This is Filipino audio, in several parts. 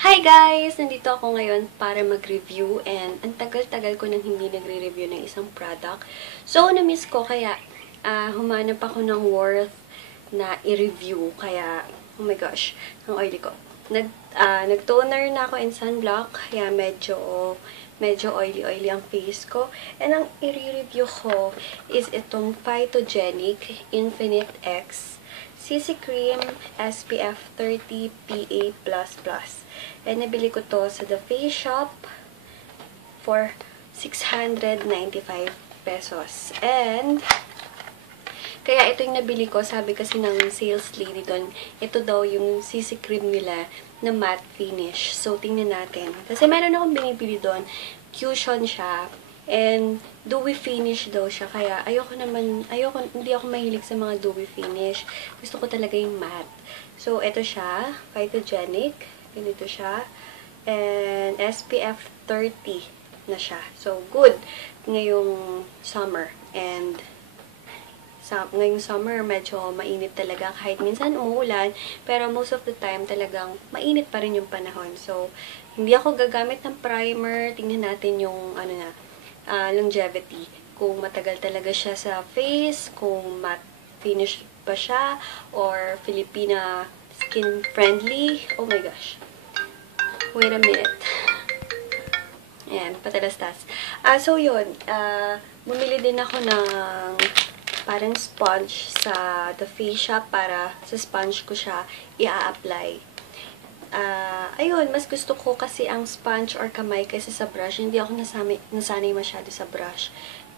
Hi guys! Nandito ako ngayon para mag-review and ang tagal-tagal ko nang hindi nagre-review ng isang product. So, na-miss ko kaya humanap ako ng worth na i-review. Kaya, oh my gosh, ang oily ko. Nag-toner na ako and sunblock kaya medyo oily-oily ang face ko. And ang i-review ko is itong Phytogenic Infinite X CC Cream SPF 30 PA++. And nabili ko to sa The Face Shop for 695 pesos. And kaya ito yung nabili ko, sabi kasi ng sales lady doon, ito daw yung CC cream nila na matte finish. So, tingnan natin. Kasi meron akong binibili doon, cushion siya, and dewy finish daw siya. Kaya hindi ako mahilig sa mga dewy finish. Gusto ko talaga yung matte. So, ito siya, Phytogenic. Ganito siya. And SPF 30 na siya. So, good ngayong summer. And ngayong summer, medyo mainit talaga. Kahit minsan umuulan, pero most of the time talagang mainit pa rin yung panahon. So, hindi ako gagamit ng primer. Tingnan natin yung longevity. Kung matagal talaga siya sa face, kung matte finish pa siya, or Filipina skin friendly. Oh my gosh. Wait a minute. Ayan, patalastas. So yun, bumili din ako ng parang sponge sa The Face Shop para sa sponge ko siya i-apply. Ayun, mas gusto ko kasi ang sponge or kamay kaysa sa brush. Hindi ako nasanay masyado sa brush.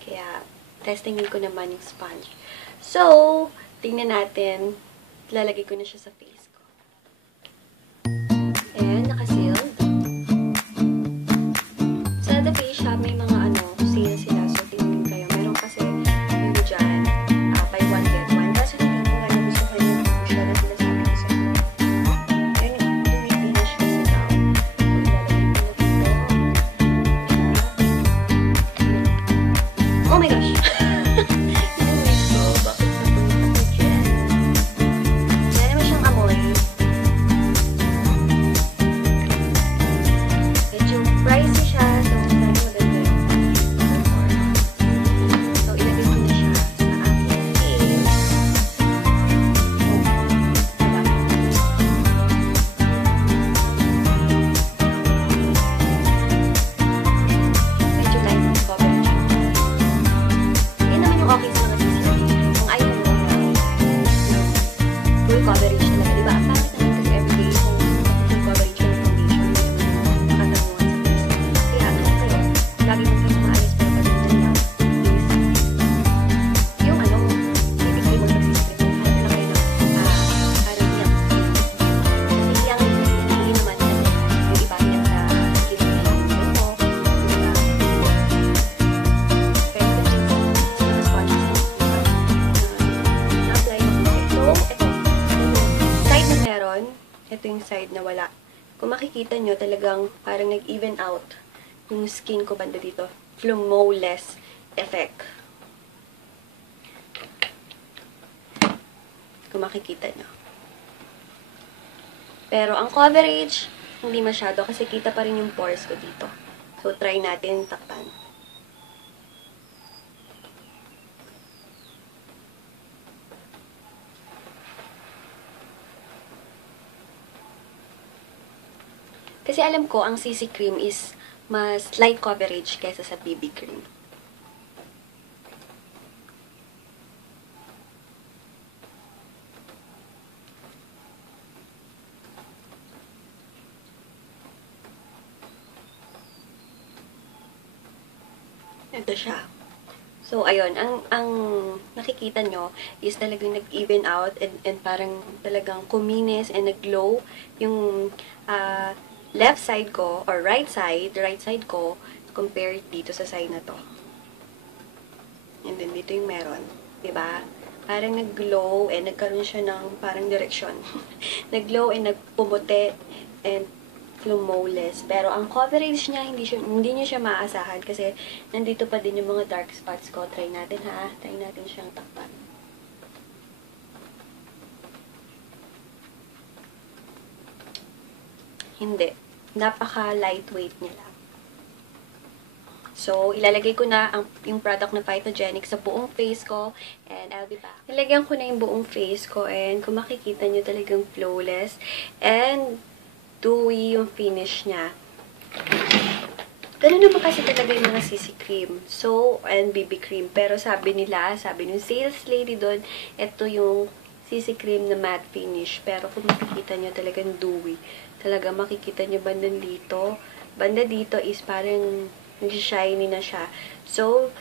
Kaya, testingin ko naman yung sponge. So, tingnan natin. Lalagay ko na siya sa face ko. Ayan, naka-sealed. Sa The Face Shop, may mga sale sila. So, tingnan kayo. Meron kasi yung dyan, buy one, get one. Kasi hindi ko kaya gusto ko yung siya na sinasabi ko sa akin. Ayan yung dewy finish kasi daw. Oh my gosh! Coverage talaga, diba? Ang pangit naman kasi everyday kung full coverage yung foundation, hindi naman katanungan sa face. Kaya kayo, lagi mo kayo maalis pero pag nandun lang, yung bibigay mo sa face cream, kahit na kayo parang yang. Kasi yang hindi naman kasi yung iba yan sa skin cream mo, pero sa mga sponges na-apply mo. So, ito yung side na wala. Kung makikita nyo, talagang parang nag-even out yung skin ko banda dito. Flawless effect. Kung makikita nyo. Pero ang coverage, hindi masyado kasi kita pa rin yung pores ko dito. So, try natin takpan. Kasi alam ko, ang CC cream is mas light coverage kaysa sa BB cream. Ito siya. So, ayun, ang nakikita nyo is talagang nag-even out and parang talagang kuminis and nag-glow yung left side ko, or right side ko, compared dito sa side na to. And then, dito yung meron. Diba? Parang nag-glow and nagkaroon siya ng parang direksyon. Nag-glow and nagpumuti and flawless. Pero ang coverage niya, hindi niya siya maaasahan kasi nandito pa din yung mga dark spots ko. Try natin ha. Try natin siyang takpan. Hindi. napaka-lightweight nila. So, ilalagay ko na yung product na Phytogenic sa buong face ko, and I'll be back. Nilagyan ko na yung buong face ko, and kung makikita nyo talagang flawless, and dewy yung finish niya. Ganun naman kasi talaga yung mga CC cream. So, and BB cream. Pero sabi ng sales lady doon, ito yung CC cream na matte finish. Pero kung makikita nyo talagang dewy. Talaga makikita nyo bandang dito. Banda dito is parang nag-shiny na siya. So,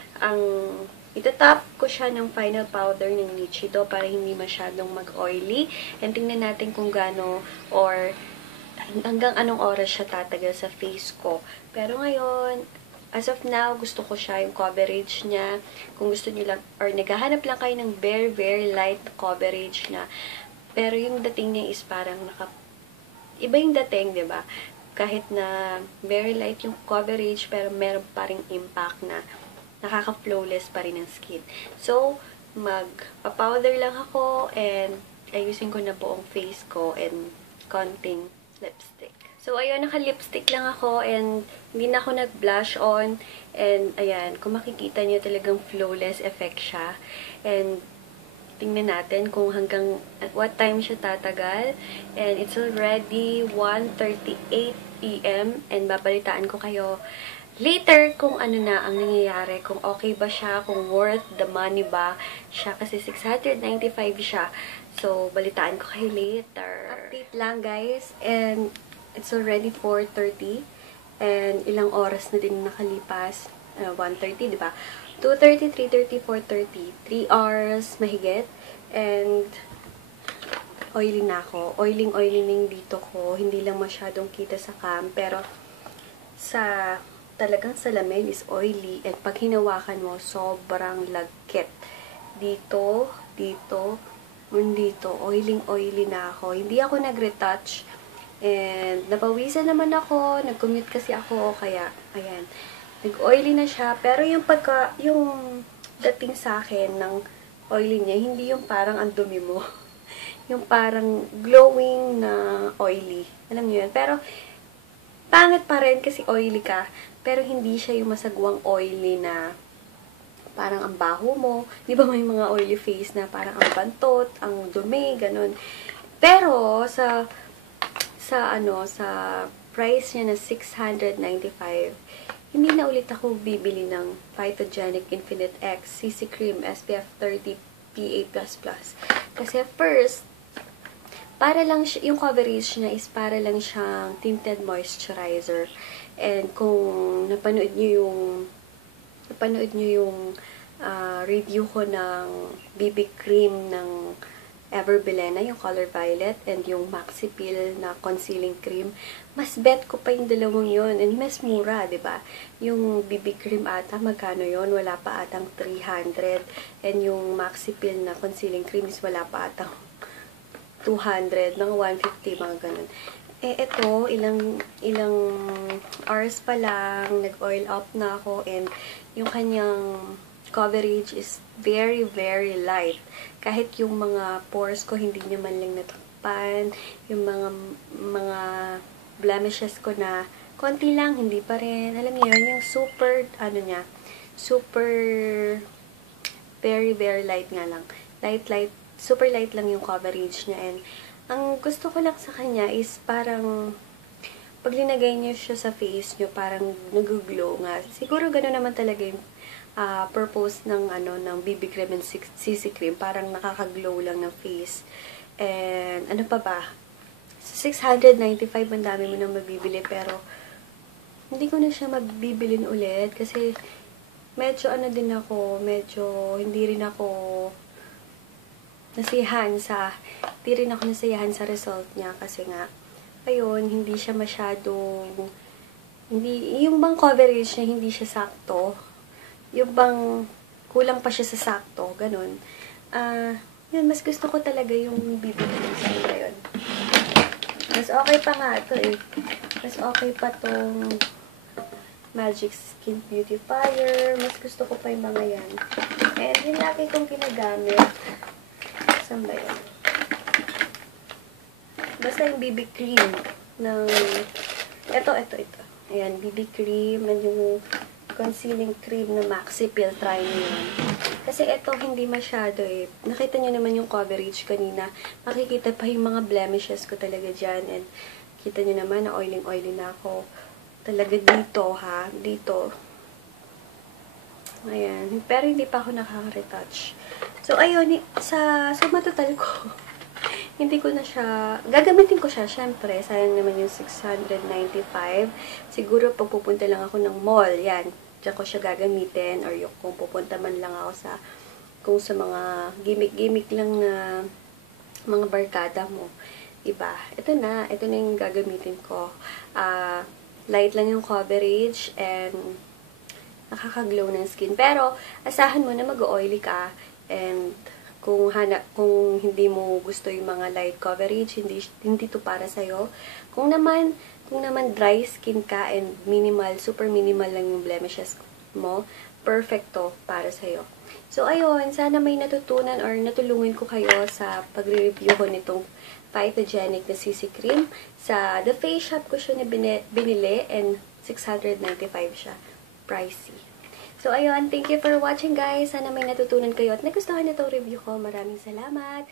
itatap ko siya ng final powder ng Nichido para hindi masyadong mag-oily. And tingnan natin kung gaano or hanggang anong oras siya tatagal sa face ko. Pero ngayon, as of now, gusto ko siya, yung coverage niya. Kung gusto niyo lang, or naghahanap lang kayo ng very, very light coverage na. Pero yung dating niya is parang iba yung dating, diba? Kahit na very light yung coverage, pero meron pa ring impact na nakaka-flawless pa rin ang skin. So, magpa-powder lang ako and ayusin ko na buong face ko and konting lipstick. So, ayun, naka-lipstick lang ako and hindi na ako nag-blush on. And, ayan, kung makikita niyo talagang flawless effect siya. And, tingnan natin kung hanggang what time siya tatagal. And it's already 1:38 PM. And babalitaan ko kayo later kung ano na ang nangyayari. Kung okay ba siya, kung worth the money ba siya. Kasi 695 siya. So, balitaan ko kayo later. Update lang, guys. And it's already 4:30. And ilang oras na din nakalipas. 1:30, di ba? 2:30, 3:30, 4:30. 3 hours mahigit. And oily na ako. Oiling dito ko. Hindi lang masyadong kita sa cam. Pero talagang salamin is oily. And pag hinawakan mo, sobrang lagkit. Dito, dito, oiling na ako. Hindi ako nag-retouch. And napawisan naman ako. Nag-commute kasi ako. Kaya, ayan. Nag-oily na siya. Pero yung dating sa akin ng oily niya, hindi yung parang ang dumi mo. Yung parang glowing na oily. Alam niyo yun? Pero, pangit pa rin kasi oily ka. Pero hindi siya yung masagwang oily na parang ang baho mo. Di ba may mga oily face na parang ang bantot, ang dumi, ganun. Pero, sa price niya na 695, hindi na ulit ako bibili ng Phytogenic Infinite X CC Cream SPF 30 PA++. Kasi first, para lang yung coverage niya is para lang siyang tinted moisturizer. And kung napanood niyo yung review ko ng BB cream ng Everbilena, yung Color Violet, and yung Maxi Peel na concealing cream, mas bet ko pa yung dalawang yun. And mas mura, ba diba? Yung BB cream ata, magkano yun? Wala pa atang 300. And yung Maxi Peel na concealing cream is wala pa atang 200, mga 150, mga ganun. Eh, ito, ilang hours pa lang, nag-oil up na ako, and yung kanyang coverage is very, very light. Kahit yung mga pores ko, hindi niya man lang natakpan. Yung mga blemishes ko na konti lang, hindi pa rin. Alam niyo yun, yung super, super, very, very light nga lang. Light, super light lang yung coverage niya. And ang gusto ko lang sa kanya is parang pag linagay niyo siya sa face niyo, parang nag-glow nga. Siguro gano'n naman talaga yung purpose ng BB cream and CC cream, parang nakaka-glow lang ng face. And ano pa ba? 695, ang dami mo nang mabibili, pero hindi ko na siya mabibilin ulit kasi medyo hindi rin ako nasiyahan sa result niya kasi nga ayun, hindi siya masyadong yung bang coverage niya hindi siya sakto. Yung bang kulang pa siya sa sakto, ganun. Yun, mas gusto ko talaga yung BB cream sa ngayon. Mas okay pa nga ito eh. Mas okay pa tong Magic Skin Beautifier. Mas gusto ko pa yung mga yan. And yung lagi kong ginagamit. Saan ba yun? Basta yung BB cream ng Ito. Ayan, BB cream. And yung concealing cream na Maxi Peel. Try nyo yun. Kasi ito, hindi masyado eh. Nakita nyo naman yung coverage kanina. Makikita pa yung mga blemishes ko talaga dyan. And kita nyo naman na oiling-oily na ako. Talaga dito, ha? Dito. Ayan. Pero hindi pa ako nakaka-retouch. So, ayun. Sa suma total ko, hindi ko na siya, gagamitin ko siya, syempre. Sayang naman yung 695. Siguro, pag pupunta lang ako ng mall, yan. Diyan ko siya gagamitin. Or yung kung pupunta man lang ako sa mga gimmick-gimmick lang na mga barkada mo. Diba? Ito na yung gagamitin ko. Light lang yung coverage and nakaka-glow ng skin. Pero, asahan mo na mag-oily ka and kung hindi mo gusto yung mga light coverage, hindi to para sa'yo. Kung naman dry skin ka and super minimal lang yung blemishes mo, perfect to para sa'yo. So, ayun, sana may natutunan or natulungan ko kayo sa pagre-review ko nitong Phytogenic na CC Cream. Sa The Face Shop ko siya binili and 695 siya. Pricey. So, ayun, thank you for watching guys. Sana may natutunan kayo at nagustuhan na itong review ko. Maraming salamat.